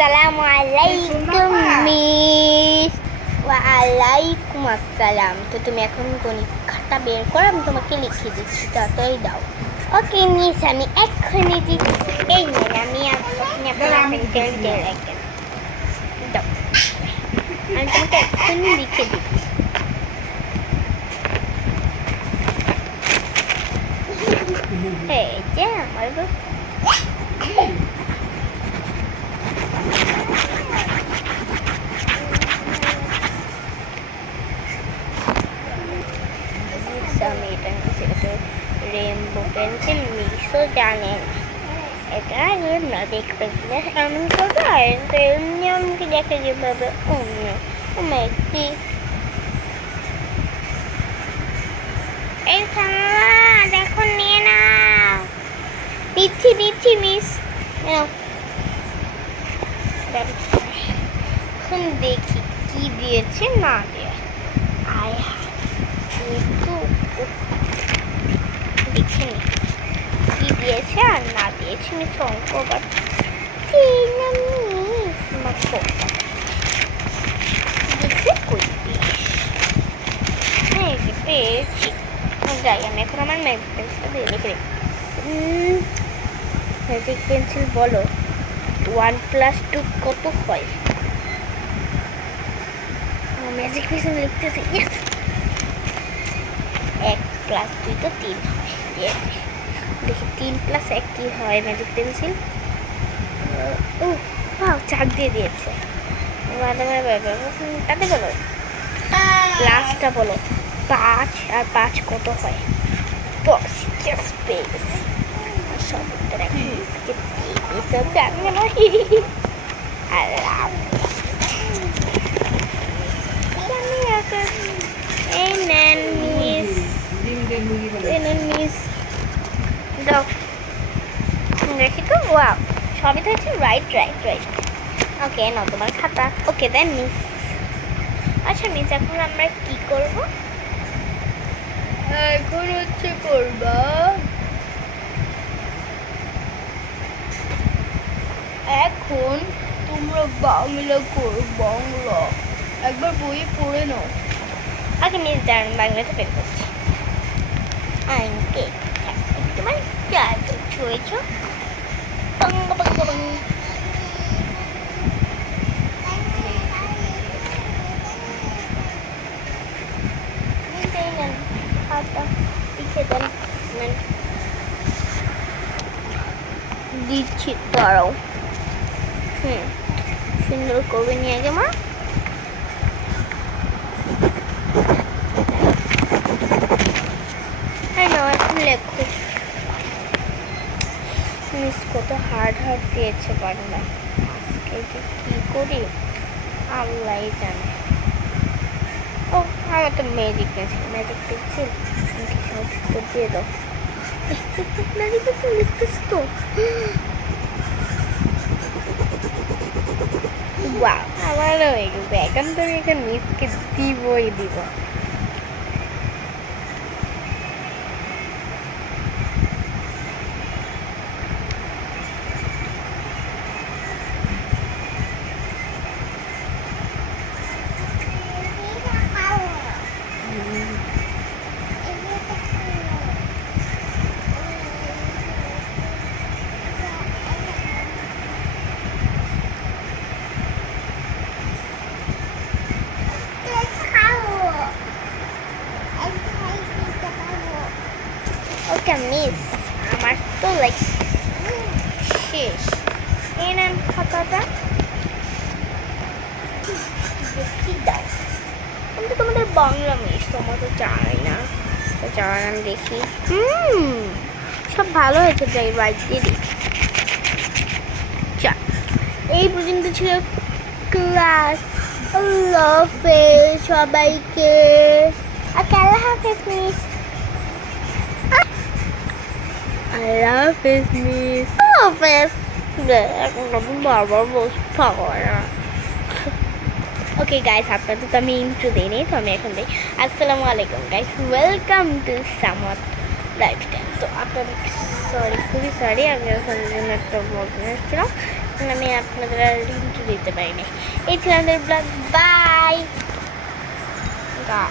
আসসালামু আলাইকুম মিস। ওয়ালাইকুম আসসালাম। তো তুমি এখন গণিত খাতা বের করো, আমি তোমাকে লিখে দিচ্ছি, তাড়াতাড়ি দাও। ওকে মিস, আমি এক্ষুনি দিচ্ছি। এই নেন, আমি আপনি আপনার পেন্সিল দিয়ে রাখেন। দাও, আমি তোমাকে এক্ষুনি লিখে দিচ্ছি। এই যে আমার আমি এটা নিয়েছি, এটা রেনবো পেন্সিল। মিসও জানেন এটা ম্যাজিক পেন্সিল এমন করবো, আর এমনি আমাকে দেখে যেভাবে অন্য একটি এই দেখো নিয়ে নাও। দিচ্ছি দিচ্ছি মিস। এখন দেখি কি দিয়েছে না দিয়ে। আয় একটু দেখে নি কি দিয়েছে আর না দিয়েছে। মিস অঙ্ক পেয়েছি। যাই, আমি এখন আমার ম্যাজিক পেন্সিলটা দিয়ে লিখে দিই। ম্যাজিক পেন্সিল বলো 1+2 কত হয়? ম্যাজিক পেন্সিল লিখতেছে। ইয়েস, 1+2 তো 3 হয়। দেখি 3+1 কি হয় ম্যাজিক পেন্সিল। ও বাহ, 4 দিয়ে দিয়েছে। তাতে বলো লাস্টটা বলো 5 আর 5 কত হয়? 10। ইয়েস, পেয়ে গেছি। সব উত্তর এখন জানবে না। এই নেন মিস, দাও দেখি তো। ওয়াও, সবই তো হচ্ছে রাইট রাইট রাইট। ওকে নাও তোমার খাতা। ওকে দেন মিস। আচ্ছা মিস, এখন আমরা কি করব? এখন হচ্ছে করবা এখন তোমরা বাংলা করো। বাংলা একবার বই পড়ে নাও। আগে মিস দাঁড়ান, বাংলাতে বের করছি। আইনকে তোমার জাদু ছুঁয়েছ। বাংলা বাংলা বাংলা লিখে দেন। দিচ্ছি, দাঁড়াও। সুন্দর করবে নিয়ে আগে মা। হ্যাঁ না, এখন লেখো। মিস কত হার্ড হার্ড দিয়েছে বাংলা। আজকে যে কি করি আল্লাহ জানে। ও আমার তো ম্যাজিক পেন্সিল তো দিয়ে দাও। ম্যাজিক পেন্সিল লিখতেছি তো। বাহ, আমারও হয়ে গেছে। এখন তো আমি এখন মিসকে দিব। ওকে মিস, আমার তো লাইক শেষ। এই নেন খাতাটা, দেখি দাও। আমি তো তোমাদের বাংলা মিস, তোমার তো জানাই না। তো জানান দেখি। সব ভালো হয়েছে, তাই রাইট দিয়ে দিই। চল, এই পর্যন্ত ছিল ক্লাস। আল্লাহ হাফেজ সবাইকে। আল্লাহ হাফেজ মিস। আল্লাহ হাফেজ মিস। হাফেজ। এখন বারবার বসে থাকো না। ওকে গাইস, আপনাদের তো আমি ইন্ট্রো দিইনি, তো আমি এখন দিই। আসসালামু আলাইকুম guys, welcome to Samad lifestyle. তো আপনাদের সরি, খুবই সরি, আমি এখন জন্য একটা বলতে এসেছিলাম। এখন আমি আপনাদের আর রিন্টু দিতে পারিনি। এই ছিল আমাদের ব্লগ। বাই।